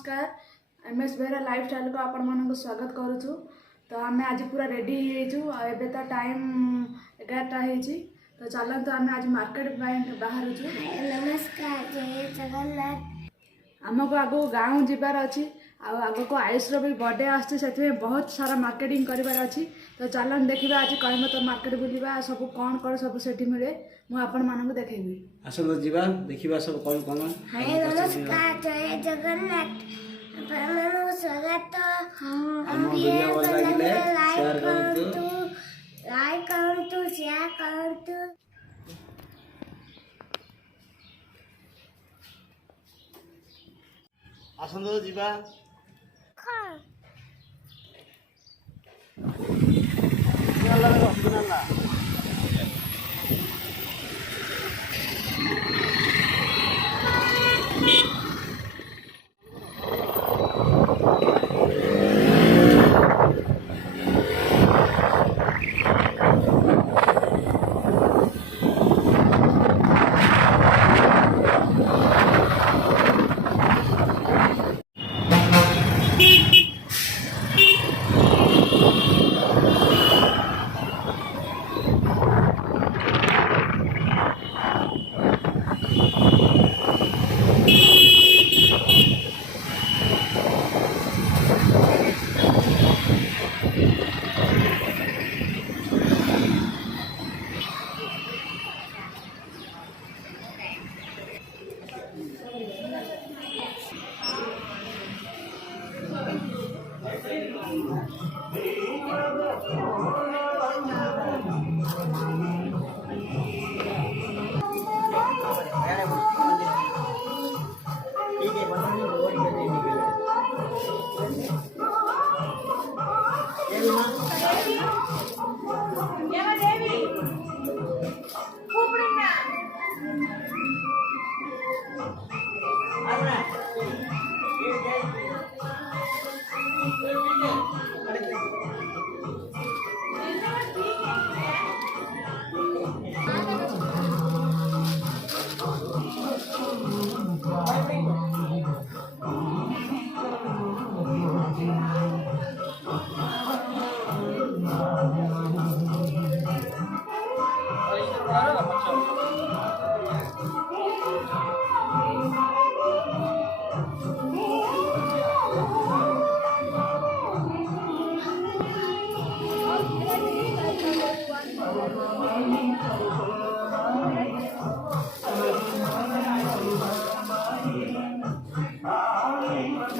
नमस्कार MS Behera life style को आपण मानक स्वागत करूँ। तो आम आज पूरा रेडी हो तो टाइम 11टा हो तो चलते आम आज मार्केट बाहर। नमस्कार जय जगन्नाथ। आमको आगो गाँव जीवार अच्छी आग को आयुष भी बर्थडे आसे बहुत सारा मार्केटिंग करार अच्छी। तो चलन देखा आज कईमत मार्केट बुलवा सब कौन कौन सब से मिले मुझे देखेबी। आसंत जीवा देखा सब कौन कौन। नमस्कार जय जगन्नाथ। स्वागत लाइक करंतु शेयर करंतु। आसंत जीवा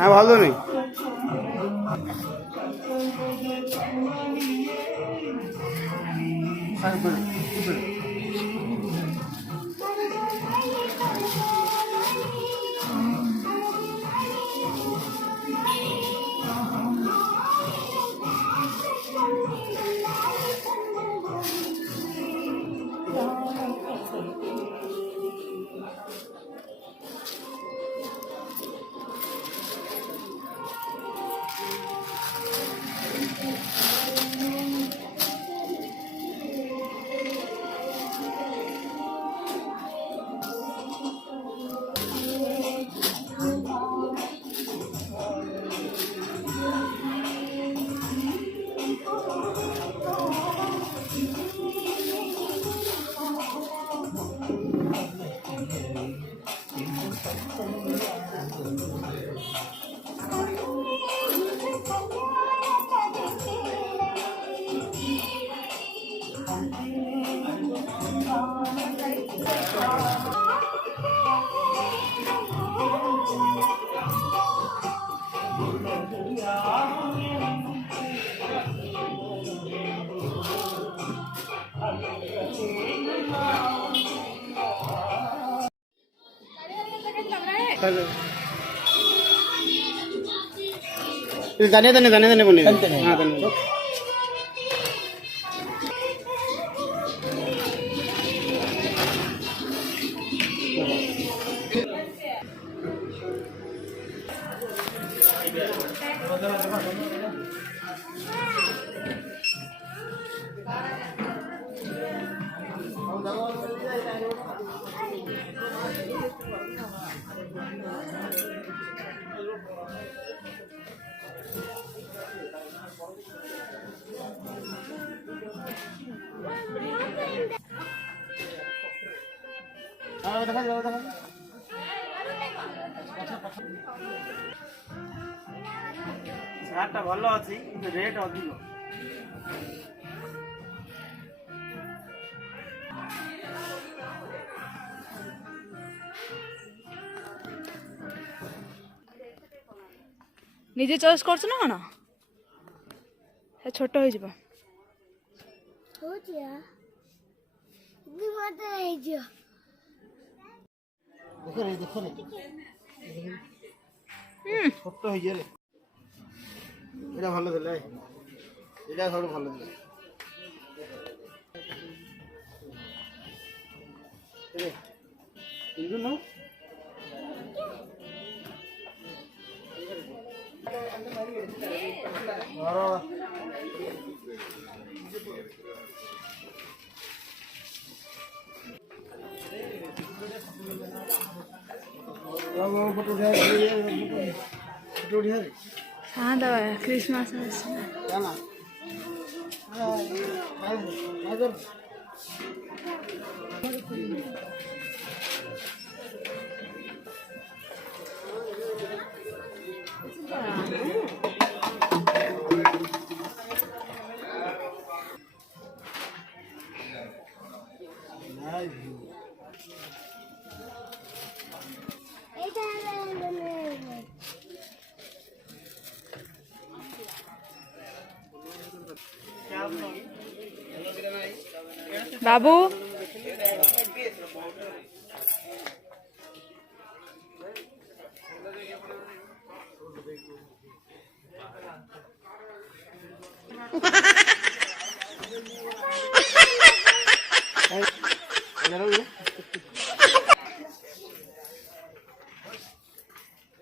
हाँ ভালো নেই धन्य धन्य धन्य धन्य बोलिए। हाँ धन्य ସାର୍ଟଟା ଭଲ ଅଛି କିନ୍ତୁ ରେଟ୍ ଅଧିକ। ନିଜେ ଚଏସ୍ କରୁଛୁ ନା କ'ଣ? ସେ ଛୋଟ ହେଇଯିବ। ହଉଛି ମତେ ହେଇଯିବ। ଛୋଟ ହେଇଯିବ ରେ। ଏଇଟା ଭଲ ଥିଲା, ଏଇଟା ସବୁଠୁ ଭଲ ଥିଲା। ପିନ୍ଧୁନୁ फोटो उठा हाँ दवा क्रिसमस ना बाबू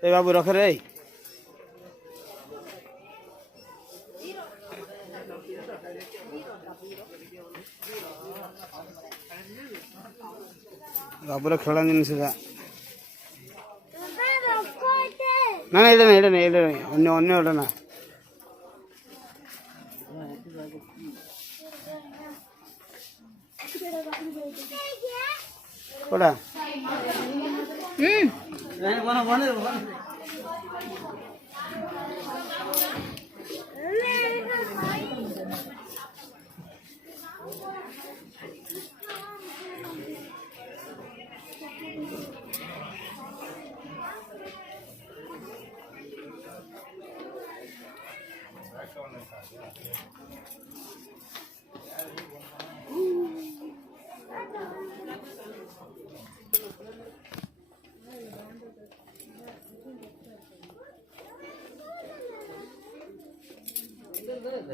ए बाबू रख रे। बाबूर खेला जिनिस ना ना ये अन्य अन्य गोटे ना कोड़ा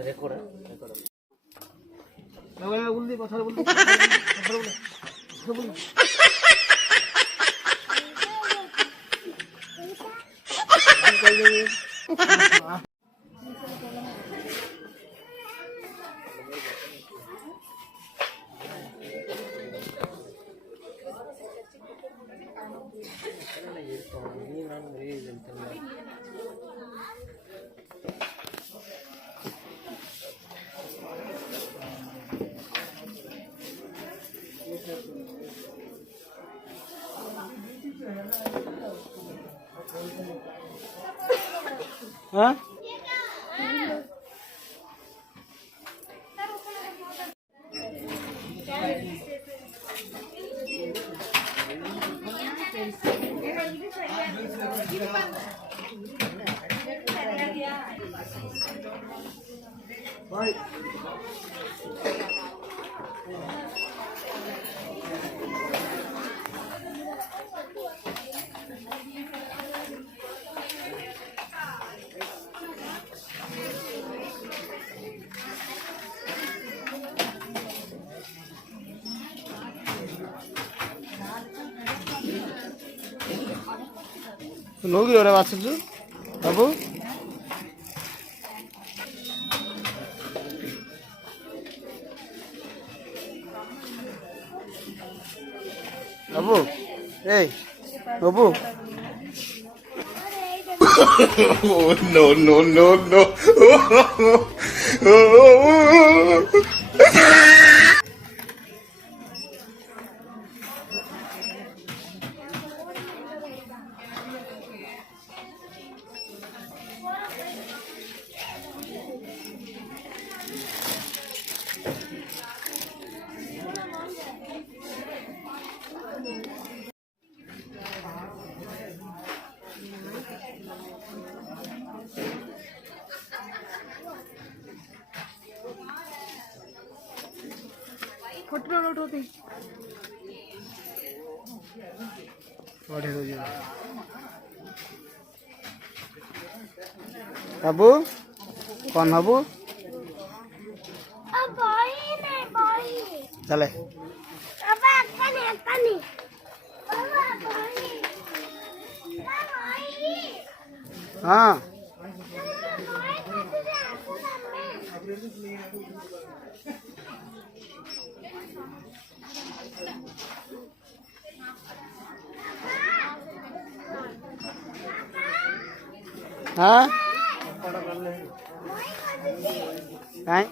रेकॉर्ड बुल्दी पथर बुल्दी हाँ लोग रे बासुचु बाबू बाबू ए बाबू no no no no photo उठोते बढ़िया दो जी बाबू कौन बाबू अब बॉय नहीं बॉय चले अब पानी बाबा बॉय हाँ हाँ काय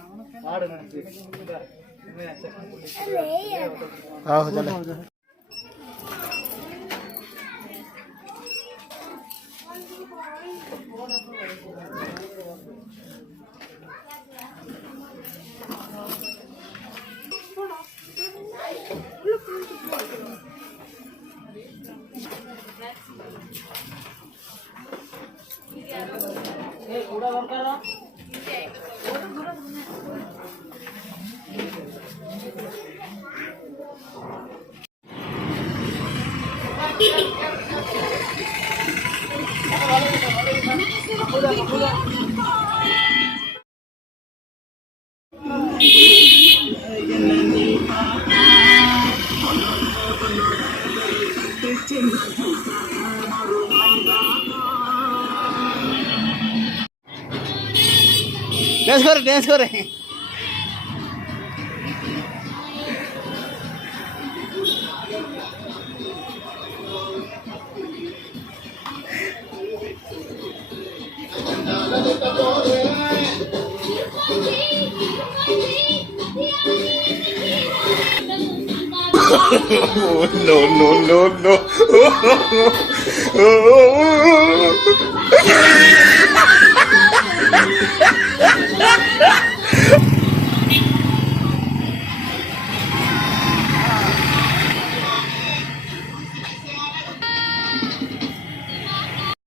हाँ चले डांस करे Oh, no, no, no, no.